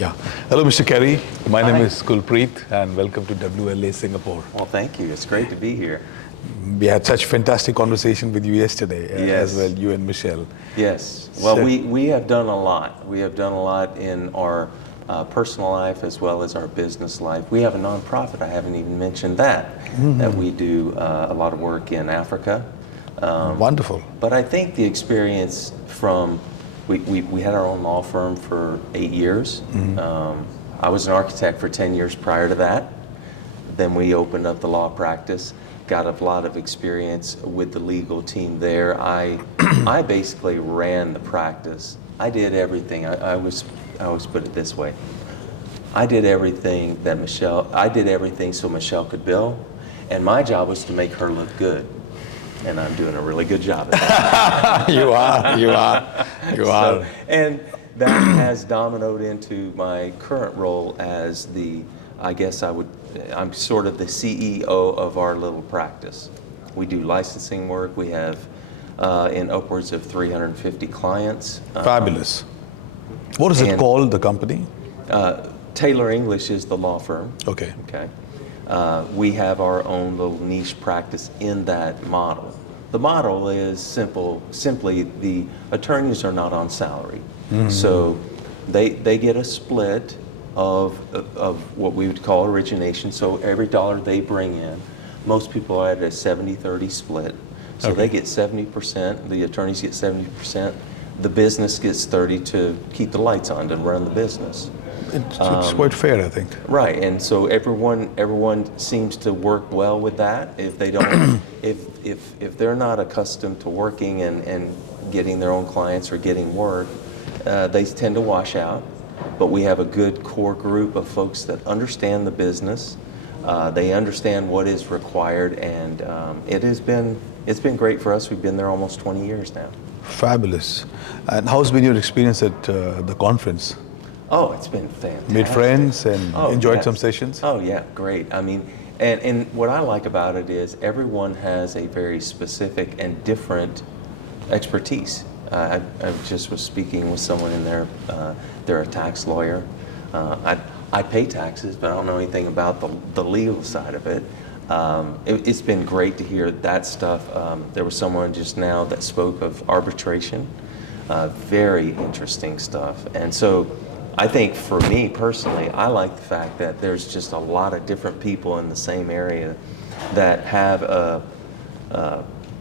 Yeah. Hello, Mr. Kerry. My Hi. name is Kulpreet, and welcome to WLA Singapore. Well, thank you. It's great to be here. We had such fantastic conversation with you yesterday, as Yes. well, you and Michelle. Yes. Well, So- we have done a lot. We have done a lot in our personal life as well as our business life. We have a nonprofit. I haven't even mentioned that. That we do a lot of work in Africa. Wonderful. But I think the experience from we had our own law firm for 8 years. I was an architect for 10 years prior to that. Then we opened up the law practice, got a lot of experience with the legal team there. I basically ran the practice. I did everything. I always put it this way. I did everything so Michelle could bill, and my job was to make her look good. And I'm doing a really good job at that. You are. And that has dominoed into my current role as I'm sort of the CEO of our little practice. We do licensing work. We have in upwards of 350 clients. Fabulous. What is it called, the company? Taylor English is the law firm. Okay. Okay. We have our own little niche practice in that model. The model is simply the attorneys are not on salary. So they get a split of what we would call origination. So every dollar they bring in, most people are at a 70-30 split. So they get 70%, the attorneys get 70%, the business gets 30 to keep the lights on to run the business. It's quite fair, I think. Right, and so everyone seems to work well with that. If they don't, if they're not accustomed to working and getting their own clients or getting work, they tend to wash out. But we have a good core group of folks that understand the business. They understand what is required, and it's been great for us. We've been there almost 20 years now. Fabulous. And how's been your experience at the conference? Oh, it's been fantastic. Made friends and enjoyed yes. some sessions? Oh, yeah, great. I mean, and what I like about it is everyone has a very specific and different expertise. I just was speaking with someone in there, they're a tax lawyer. I pay taxes, but I don't know anything about the legal side of it. It's been great to hear that stuff. There was someone just now that spoke of arbitration. Very interesting stuff. And so I think for me personally, I like the fact that there's just a lot of different people in the same area that have a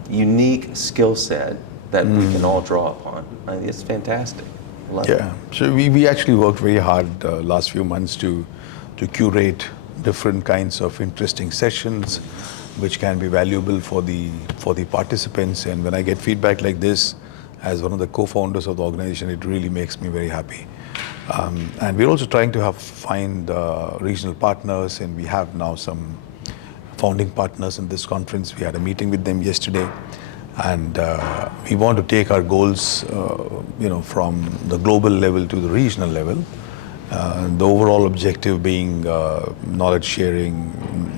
unique skill set that we can all draw upon. I mean, it's fantastic. I love it. So we actually worked very hard last few months to curate different kinds of interesting sessions which can be valuable for the participants. And when I get feedback like this, as one of the co-founders of the organization, it really makes me very happy. And we're also trying to find regional partners, and we have now some founding partners in this conference. We had a meeting with them yesterday, and we want to take our goals, from the global level to the regional level. The overall objective being knowledge sharing,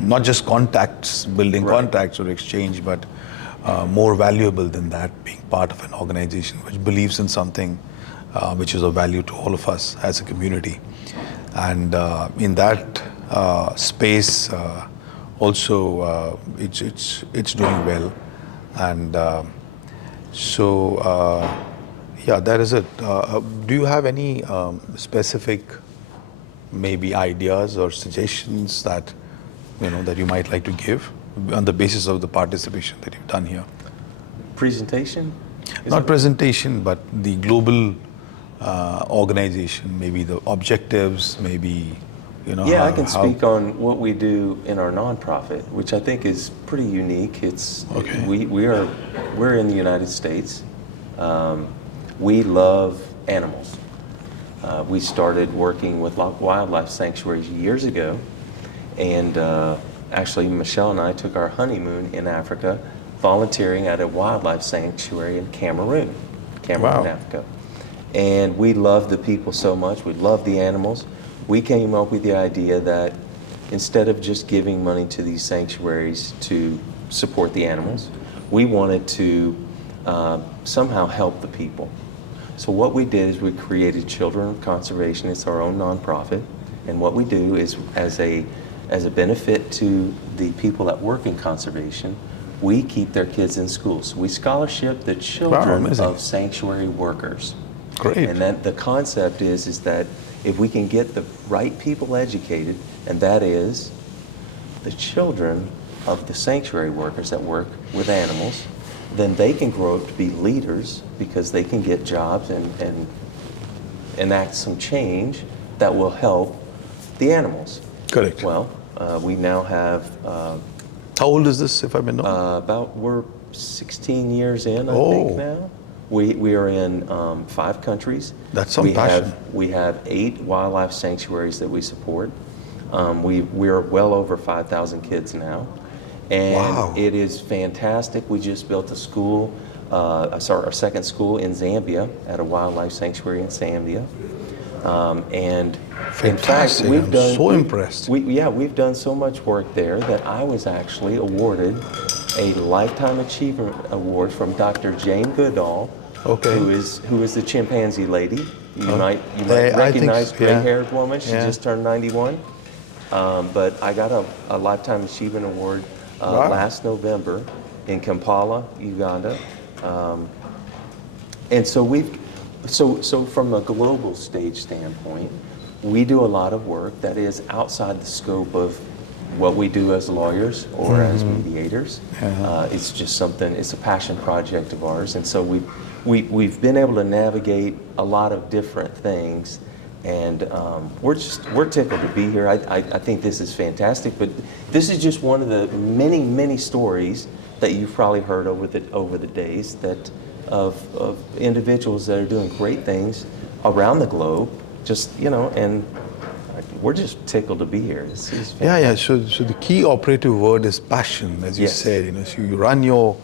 not just contacts, building contacts or exchange, but more valuable than that, being part of an organization which believes in something which is of value to all of us as a community. And in that space, also it's doing well. And that is it. Do you have any specific maybe ideas or suggestions that that you might like to give on the basis of the participation that you've done here? Presentation? Not presentation, but the global organization, maybe the objectives, maybe, Yeah, I can speak on what we do in our nonprofit, which I think is pretty unique. We're in the United States. We love animals. We started working with wildlife sanctuaries years ago, and actually Michelle and I took our honeymoon in Africa, volunteering at a wildlife sanctuary in Cameroon, Africa. And we love the people so much. We love the animals. We came up with the idea that instead of just giving money to these sanctuaries to support the animals, we wanted to somehow help the people. So what we did is we created Children of Conservation. It's our own nonprofit. And what we do is, as a benefit to the people that work in conservation, we keep their kids in school. So we scholarship the children of sanctuary workers. Great. And then the concept is that if we can get the right people educated, and that is the children of the sanctuary workers that work with animals, then they can grow up to be leaders because they can get jobs and enact some change that will help the animals. Correct. Well, we now have how old is this, if I may know? we're 16 years in, I think now. We are in 5 countries. That's some passion. We have 8 wildlife sanctuaries that we support. We're well over 5,000 kids now. And it is fantastic. We just built a school, our second school in Zambia at a wildlife sanctuary in Zambia. And fantastic. In fact, I'm so impressed. We've done so much work there that I was actually awarded a Lifetime Achievement Award from Dr. Jane Goodall, who is the chimpanzee lady. You might recognize gray-haired woman. She just turned 91. But I got a Lifetime Achievement Award last November in Kampala, Uganda. And so from a global stage standpoint, we do a lot of work that is outside the scope of what we do as lawyers or as mediators. It's just something, it's a passion project of ours. And so we've been able to navigate a lot of different things. And we're tickled to be here. I think this is fantastic, but this is just one of the many stories that you've probably heard over the days of individuals that are doing great things around the globe. And we're just tickled to be here. This is fantastic. So the key operative word is passion, as you said. So you run your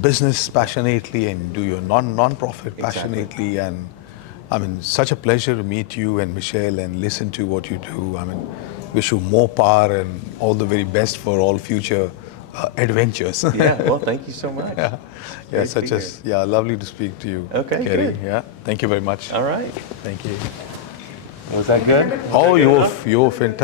business passionately and do your non-profit passionately. And I mean, such a pleasure to meet you and Michelle and listen to what you do. I mean, wish you more power and all the very best for all future adventures. Well, thank you so much. Lovely to speak to you. Okay, Kerry. good. Yeah, thank you very much. All right. Thank you. Was that good? You're fantastic.